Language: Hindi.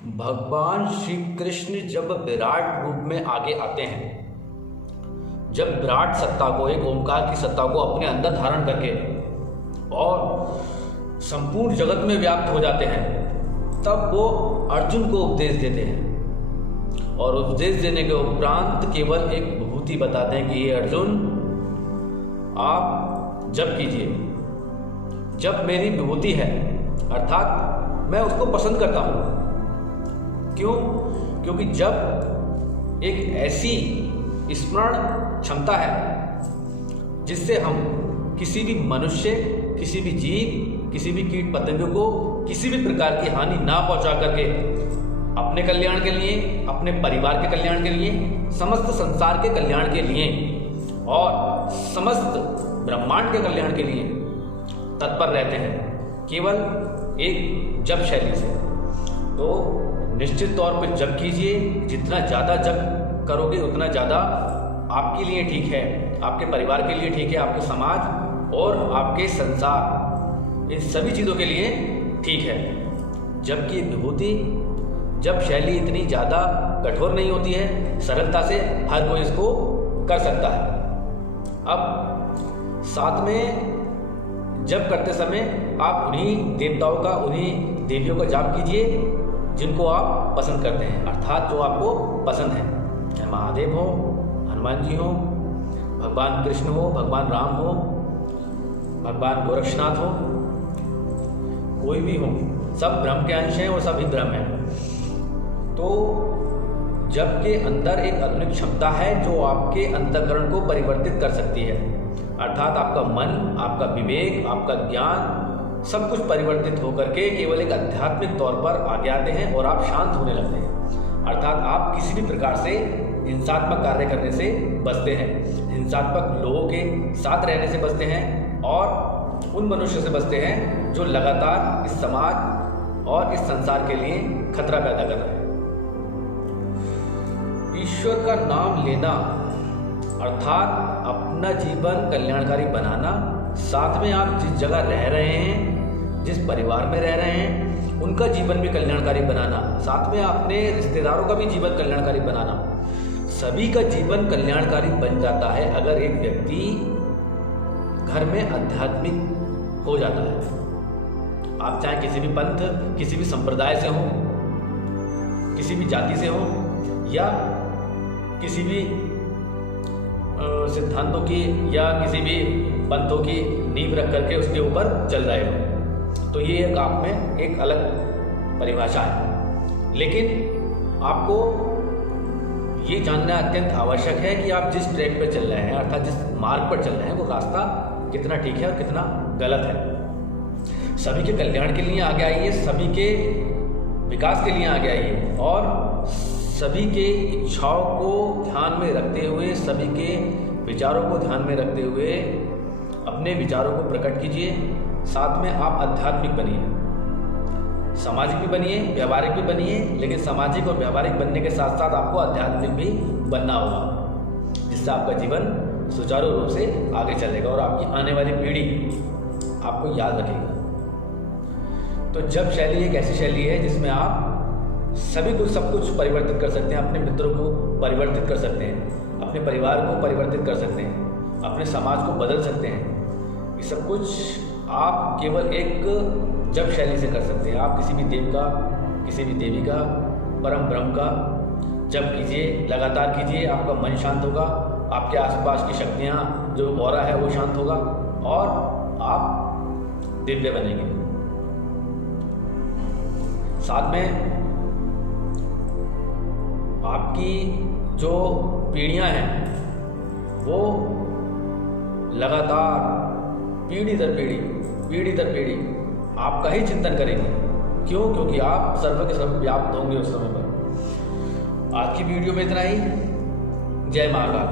भगवान श्री कृष्ण जब विराट रूप में आगे आते हैं, जब विराट सत्ता को, एक ओंकार की सत्ता को अपने अंदर धारण करके और संपूर्ण जगत में व्याप्त हो जाते हैं, तब वो अर्जुन को उपदेश देते हैं। और उपदेश देने के उपरांत केवल एक विभूति बताते हैं कि ये अर्जुन, आप जप कीजिए। जब मेरी विभूति है, अर्थात मैं उसको पसंद करता हूँ। क्यों? क्योंकि जब एक ऐसी स्मरण क्षमता है जिससे हम किसी भी मनुष्य, किसी भी जीव, किसी भी कीट पतंगों को किसी भी प्रकार की हानि ना पहुंचा करके अपने कल्याण के लिए, अपने परिवार के कल्याण के लिए, समस्त संसार के कल्याण के लिए और समस्त ब्रह्मांड के कल्याण के लिए तत्पर रहते हैं, केवल एक जप शैली से। तो निश्चित तौर पर जप कीजिए। जितना ज़्यादा जप करोगे उतना ज़्यादा आपके लिए ठीक है, आपके परिवार के लिए ठीक है, आपके समाज और आपके संसार, इन सभी चीज़ों के लिए ठीक है। जबकि विभूति, जप शैली इतनी ज़्यादा कठोर नहीं होती है, सरलता से हर कोई इसको कर सकता है। अब साथ में जप करते समय आप उन्हीं देवताओं का, उन्हीं देवियों का जाप कीजिए जिनको आप पसंद करते हैं, अर्थात जो आपको पसंद है। चाहे महादेव हो, हनुमान जी हो, भगवान कृष्ण हो, भगवान राम हो, भगवान गोरक्षनाथ हो, कोई भी हो, सब ब्रह्म के अंश हैं और सभी ब्रह्म हैं। तो जप के अंदर एक अद्भुत क्षमता है जो आपके अंतःकरण को परिवर्तित कर सकती है, अर्थात आपका मन, आपका विवेक, आपका ज्ञान सब कुछ परिवर्तित होकर के केवल एक आध्यात्मिक तौर पर आगे आते हैं और आप शांत होने लगते हैं। अर्थात आप किसी भी प्रकार से हिंसात्मक कार्य करने से बचते हैं, हिंसात्मक लोगों के साथ रहने से बचते हैं और उन मनुष्य से बचते हैं जो लगातार इस समाज और इस संसार के लिए खतरा पैदा कर रहे हैं। ईश्वर का नाम लेना अर्थात अपना जीवन कल्याणकारी बनाना, साथ में आप जिस जगह रह रहे हैं, जिस परिवार में रह रहे हैं, उनका जीवन भी कल्याणकारी बनाना, साथ में अपने रिश्तेदारों का भी जीवन कल्याणकारी बनाना, सभी का जीवन कल्याणकारी बन जाता है अगर एक व्यक्ति घर में आध्यात्मिक हो जाता है। आप चाहे किसी भी पंथ, किसी भी संप्रदाय से हो, किसी भी जाति से हो या किसी भी सिद्धांतों की या किसी भी पंथों की नींव रख करके उसके ऊपर चल रहे हो, तो ये एक आप में एक अलग परिभाषा है। लेकिन आपको ये जानना अत्यंत आवश्यक है कि आप जिस ट्रैक पर चल रहे हैं, अर्थात जिस मार्ग पर चल रहे हैं, वो रास्ता कितना ठीक है और कितना गलत है। सभी के कल्याण के लिए आगे आइए, सभी के विकास के लिए आगे आइए और सभी के इच्छाओं को ध्यान में रखते हुए, सभी के विचारों को ध्यान में रखते हुए अपने विचारों को प्रकट कीजिए। साथ में आप आध्यात्मिक बनिए, सामाजिक भी बनिए, व्यावहारिक भी बनिए, लेकिन सामाजिक और व्यावहारिक बनने के साथ साथ आपको आध्यात्मिक भी बनना होगा, जिससे आपका जीवन सुचारू रूप से आगे चलेगा और आपकी आने वाली पीढ़ी आपको याद रखेगी। तो जप शैली एक ऐसी शैली है जिसमें आप सभी कुछ, सब कुछ परिवर्तित कर सकते हैं। अपने मित्रों को परिवर्तित कर सकते हैं, अपने परिवार को परिवर्तित कर सकते हैं, अपने समाज को बदल सकते हैं। ये सब कुछ आप केवल एक जप शैली से कर सकते हैं। आप किसी भी देव का, किसी भी देवी का, परम ब्रह्म का जप कीजिए, लगातार कीजिए, आपका मन शांत होगा, आपके आसपास की शक्तियाँ, जो ऑरा है वो शांत होगा और आप दिव्य बनेंगे। साथ में आपकी जो पीढ़ियां हैं वो लगातार पीढ़ी दर पीढ़ी आपका ही चिंतन करेंगे। क्यों? क्योंकि आप सर्व के सर्व व्याप्त होंगे उस समय पर। आज की वीडियो में इतना ही। जय महाकाल।